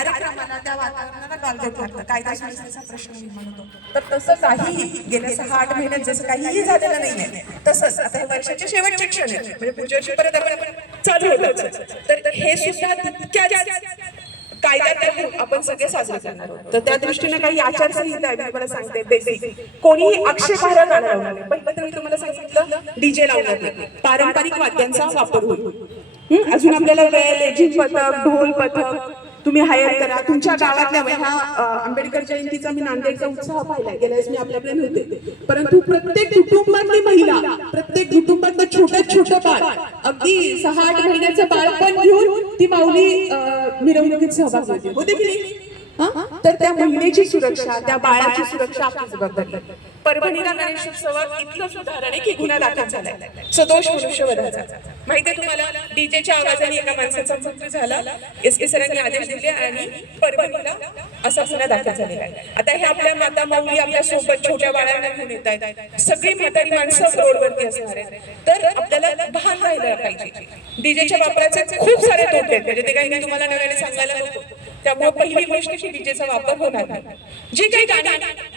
कार्यक्रमाला त्या वातावरणाला गालबोट लागतं. कायदा सुव्यवस्थेचा प्रश्न निर्माण होतो तर तसं काही गेल्या सहा आठ महिन्यात जसं काहीही झालेलं नाहीये तसंच आता हे वर्षाचे शेवटचे क्षण आहे म्हणजे पुढच्या वर्षी परत आपण चालू होतं तर हे सुद्धा तितक्या कायद्यात आपण सगळे साजरे करणार आहोत. तर त्या दृष्टीने काही आचारसंहिता आहे मी सांगते बेसिक कोणीही आक्षेपार्ह गाणं लावणार पहिलं तर मी तुम्हाला सांगितलं डीजे लावणार नाही. पारंपरिक वाद्यांचा वापर होईल. अजून आपल्याला वेळ लेझिम पथक ढोल पथक तुम्ही हायर करा. तुमच्या गावातल्या ह्या आंबेडकर जयंतीचा मी नांदेडचा उत्साह पाहिला गेल्या मी आपल्याकडे नव्हते परंतु प्रत्येक कुटुंबातली महिला प्रत्येक कुटुंबातलं छोटं छोटं बाळ अगदी सहा आठ महिन्याचं बाळ पण घेऊन ती माऊली मिरवणुकीत सहभाग होते. तर त्या महिलेची सुरक्षा त्या बाळाची सुरक्षा आपली जबाबदारी. परभणीला गणेशोत्सवात इतकं सुधारण आहे की गुन्हा दाखल झालाय. सदोष मनुष्यवधाचा माहितीये तुम्हाला? डीजेच्या आवाजाने एका माणसाचा मृत्यू झाला. एस के सरांनी आदेश दिले आणि परभणीला असा गुन्हा दाखल झालेला आहे. आता हे आपल्या माता माऊली आपल्यासोबत छोट्या बाळांना घेऊन येत आहेत. सगळी म्हातारी माणसं रोडवरती असणार आहेत. तर आपल्याला भान राहिलं पाहिजे. डीजेच्या वापराचे खूप सारे तोटे आहेत. म्हणजे ते काही मी तुम्हाला नव्याने सांगायला नको त्यामुळे पहिली गोष्ट की विजेचा वापर होणार नाही. जी काही गाणी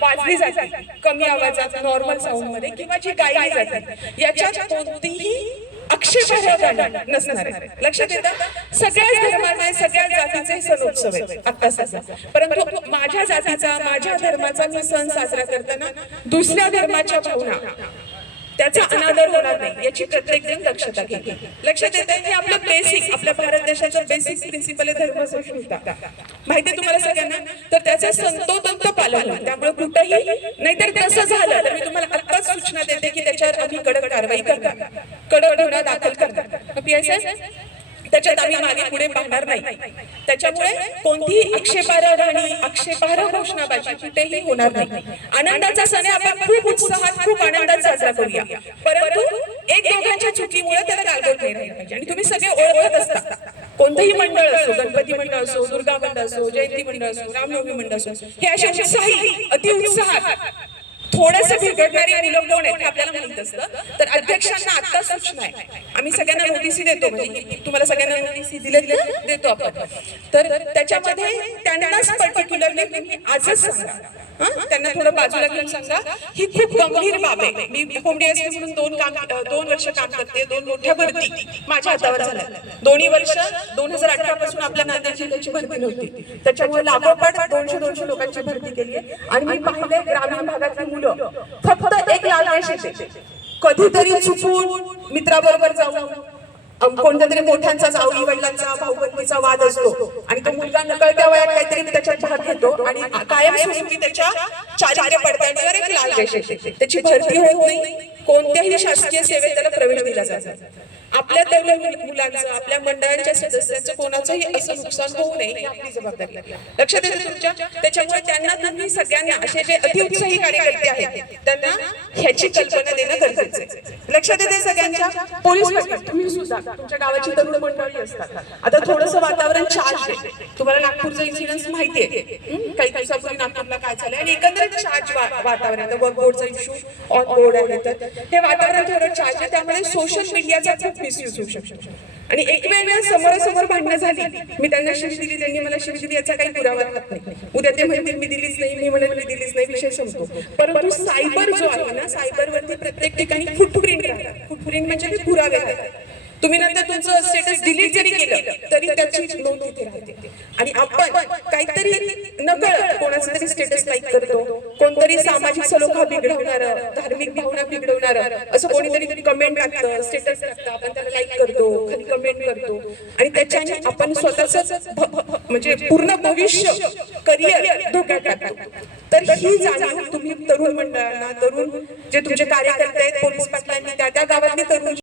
वाजली जातात कमी आवाजात नॉर्मल साऊंडमध्ये किंवा जी गायली जातात याच्यात कोणतीही आक्षेपार्ह नसणार आहे. लक्षात येतं? सगळ्याच धर्माचे सगळ्याच जातीचे सण उत्सव आहेत. आता परंतु माझ्या जातीचा माझ्या धर्माचा मी सण साजरा करताना दुसऱ्या धर्माच्या भावना त्याचा अनादर होणार नाही याची प्रत्येक जण दक्षता घेते. लक्षात येत बेसिक प्रिन्सिपल आहे धर्मसहिष्णुता. माहिती तुम्हाला सगळ्यांना? तर त्याचं संतोतंत पालन. त्यामुळे कुठंही नाहीतर तसं झालं तर मी तुम्हाला आत्ताच सूचना देते की त्याच्यावर आम्ही कडक कारवाई करणार. कडक गुन्हा दाखल करणार. पीएसएस त्याच्यात आम्ही मागे पुढे पाहणार नाही. त्याच्यामुळे कोणतीही आक्षेपार्ह राणी आक्षेपार्ह घोषणाबाजी कुठेही होणार नाही. आनंदाचा सण आपण खूप उत्साहात खूप आनंदात साजरा करूया. परंतु एक दोघांच्या चुकीमुळे त्याला गालबोट नाही. पाहिजे आणि तुम्ही सगळे ओळखत असता. कोणतंही मंडळ असो गणपती मंडळ असो दुर्गा मंडळ असो जयंती मंडळ असो रामनवमी मंडळ असो हे असे उत्साही अति अतिउत्साहात थोडस बिघडणारी मुलं कोण आहेत आपल्याला माहीत असतं. तर अध्यक्षांना आता सूचना आहे. आम्ही सगळ्यांना नोटीसी देतो म्हणजे तुम्हाला सगळ्यांना नोटीसी दिले देतो आपण. तर त्याच्यामध्ये त्यांनाच पर्टिक्युलरली आजच सांगा. त्यांना थोडं बाजूला घेऊन सांगा. ही खूप गंभीर बाब आहे. मी होम डीएसपी म्हणून दोन काम दोन वर्ष काम करते दोन मोठ्या भरती माझ्या हातावर झाल्या. दोन्ही वर्ष दोन हजार अठरा पासून आपल्या नांदेड जिल्ह्याची भरती नव्हती. त्याच्यामुळे लागोपाठ दोनशे दोनशे लोकांची भरती केली आहे. आणि मी पाहिले ग्रामीण भागातली मुलं फक्त एक लाल रेष कधीतरी चुकून मित्राबरोबर जाऊन कोणत्या तरी मोठ्यांचा आई वडिलांचा भाऊबंदीचा वाद असतो. आणि तो मुलगा नकळत्या वयात काहीतरी त्याच्यात भाग घेतो आणि कायम स्वरूपी त्याच्या चारित्र्य पडताळणीवर एक लाल रेष त्याची भरती होत नाही. कोणत्याही शासकीय सेवेत त्याला प्रवेश दिला जातो आपल्या तरुण मुलांचं आपल्या मंडळांच्या सदस्यांचं कोणाचंही असं नुकसान होऊ नये आपली जबाबदारी लक्षात येतं तुमच्या? त्याच्यामुळे त्यांना तुम्ही सगळ्यांना असे जे अतिउत्साही कार्यकर्ते आहेत त्यांना ह्याची कल्पना देणं गरजेचं लक्षात येते सगळ्यांच्या? पोलीस तुम्ही सुद्धा. तुमच्या गावाची तरुण मंडळी असतात. आता थोडंसं वातावरण चार्ज आहे. तुम्हाला नागपूरचा इन्सिडन्स माहिती आहे? काही दिवसापूर्वी नागपूरला काय झालं आणि एकंदरीत चार्ज वातावरण आहे वर्क बोर्डचा इश्यू ऑन बोर्ड आहे तर हे वातावरण थोडं चार्ज आहे त्यामुळे सोशल मीडियाचा खूप मिसयूज होऊ शकतो. आणि एक वेळेला समोरासमोर भांडणं झाली मी त्यांना शिवी दिली त्यांनी मला शिवी दिली याचा काही पुरावा राहत नाही. उद्या ते म्हणतील मी दिलीच नाही मी म्हणेल मी दिलीच नाही विषय संपतो. परंतु सायबर जो आहे ना सायबरवरती प्रत्येक ठिकाणी फुटप्रिंट राहतात. फुटप्रिंट म्हणजे ते पुरावे राहतात. तुम्ही नंतर तुमचं स्टेटस डिलीट जरी केलं तरी त्याची नोंद इथे राहते. आणि आपण काहीतरी नकळत कोणाचं तरी स्टेटस लाईक करतो कोणतरी सामाजिक सलोखा बिघडवणार धार्मिक भावना बिघडवणार असं कोणीतरी कमेंट टाकतं स्टेटस टाकतं आपण त्याला लाईक करतो खाली कमेंट करतो. आणि त्याच्याने आपण स्वतःच म्हणजे पूर्ण भविष्य करिअर धोक्यात टाकतो. तर ही जाणीव तुम्ही तरुण मंडळांना तरुण जे तुमचे कार्यकर्ते आहेत पोलीस पाटलांनी त्या त्या गावातले तरुण